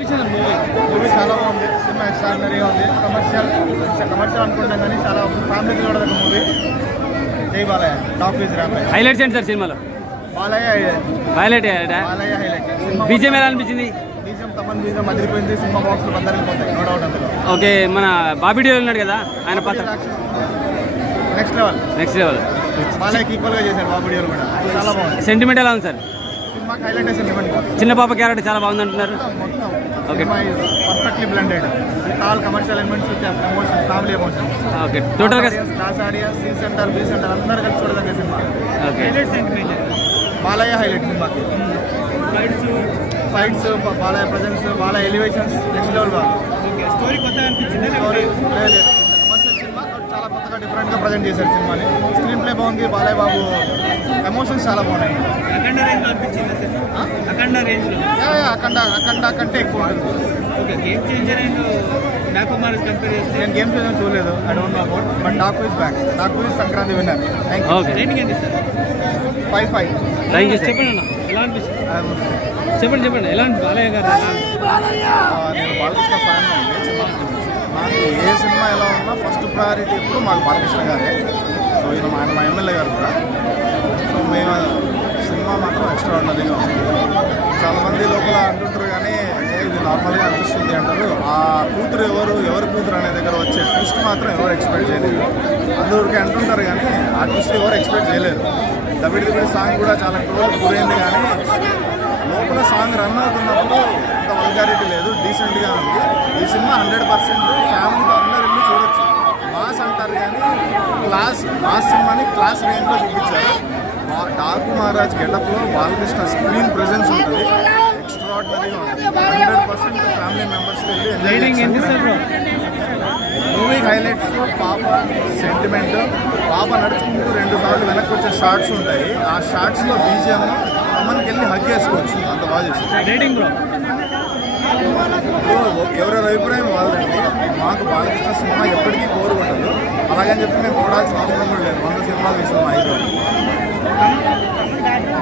అనిపించింది మూవీ చాలా బాగుంది. సినిమా ఎక్స్ట్రాడినరీగా ఉంది. కమర్షియల్ అనుకుంటాం కానీ చాలా ఫ్యామిలీతో చూడదగ్గ మూవీ. జై Balayya. Top is ramp. Highlights ఏంటి సార్ సినిమాలో? బాలయ్య హైలైట్. హైలైట్. బీజిఎం ఎలా అనిపించింది? బీజిఎం తమన్ బీజిఎం అదిరిపోయింది. సినిమా బాక్స్లో బద్దరిపోతాయి, నో డౌట్ అందులో. ఓకే, మన బాబీ డియోల్ ఉన్నాడు కదా, ఆయన పాత్ర నెక్స్ట్ లెవెల్. బాలయ్యకి ఈక్వల్గా చేశారు బాబీ డియోల్ కూడా. చాలా బాగుంది. సెంటిమెంట్ ఎలా ఉంది సార్? సినిమాకి హైలైట్ సెంటిమెంట్. చిన్న పాప క్యారెక్టర్ చాలా బాగుంది అంటున్నారు. మొత్తం okay, perfectly blended. All commercial elements, emotion, family emotions. Okay, టోటల్గా class audience, C centre, B centre అందరూ కలిసి చూడదగ్గ సినిమా. ఓకే, బాలయ్య హైలైట్ సినిమాకి. Fights, Balayya presence, Balayya elevations next level బాగా. స్టోరీ కొత్తగా అనిపించింది. స్టోరీ కమర్షియల్ సినిమా చాలా కొత్తగా డిఫరెంట్గా ప్రజెంట్ చేశారు సినిమాని. స్క్రీన్ ప్లే బాగుంది. బాలయ్య బాబు ఎమోషన్స్ చాలా బాగున్నాయి. అఖండ కంటే ఎక్కువ ఉంటుంది. నేను గేమ్ చేసిన చూడలేదు. I don't know about, but Daaku is back. Daaku is Sankranti winner. Thank you. 5-5. Thank you. చెప్పండి ఎలా ఉంది బాలయ్య గారు? నేను బాలకృష్ణ ఫ్యాన్ అండి. నాకు ఏ సినిమా ఎలా ఉన్నా ఫస్ట్ ప్రయారిటీ ఎప్పుడు మాకు బాలకృష్ణ గారే. సో ఈయన మా ఎమ్మెల్యే గారు కూడా. సో మేము సినిమా మాత్రం ఎక్స్ట్రాడినరీగా ఉంది. చాలామంది లోపల అంటుంటారు కానీ ఇది నార్మల్గా అనిపిస్తుంది అంటారు. ఆ కూతురు ఎవరి కూతురు అనే దగ్గర వచ్చే ట్విస్ట్ మాత్రం ఎవరు ఎక్స్పెక్ట్ చేయలేదు. అందరికి అంటుంటారు కానీ ఆ ట్విస్ట్ ఎవరు ఎక్స్పెక్ట్ చేయలేరు. దబిడి సాంగ్ కూడా చాలా గురైంది కానీ లోపల సాంగ్ రన్ అవుతున్నప్పుడు అంత వల్గారిటీ లేదు, డీసెంట్గా ఉంది. ఈ సినిమా 100% ఫ్యామిలీతో అందరూ వెళ్ళి చూడొచ్చు. మాస్ అంటారు కానీ మాస్ సినిమాని క్లాస్ రేంజ్లో చూపించారు. డాకు మహారాజ్ గెటప్లో బాలకృష్ణ స్క్రీన్ ప్రెజెన్స్ ఉంటుంది. ఎక్స్ట్రాడినరీగా ఉంటుంది. 100% ఫ్యామిలీ మెంబర్స్కి వెళ్ళి మూవీ హైలైట్స్. పాప సెంటిమెంట్, పాప నడుచుకుంటూ 2 సార్లు వెనక్కి వచ్చే షార్ట్స్ ఉంటాయి. ఆ షార్ట్స్లో బీజిఎం మనకి వెళ్ళి హగ్ చేసుకోవచ్చు. అంత బాగా చేస్తారు. ఎవరెవరి అభిప్రాయం వాళ్ళండి. మాకు బాలకృష్ణ సినిమా ఎప్పటికీ బోర్ కొట్టదు. అలాగని చెప్పి మేము చూడాల్సిన అవసరం కూడా లేదు. 100 సినిమాలు తీసిన 5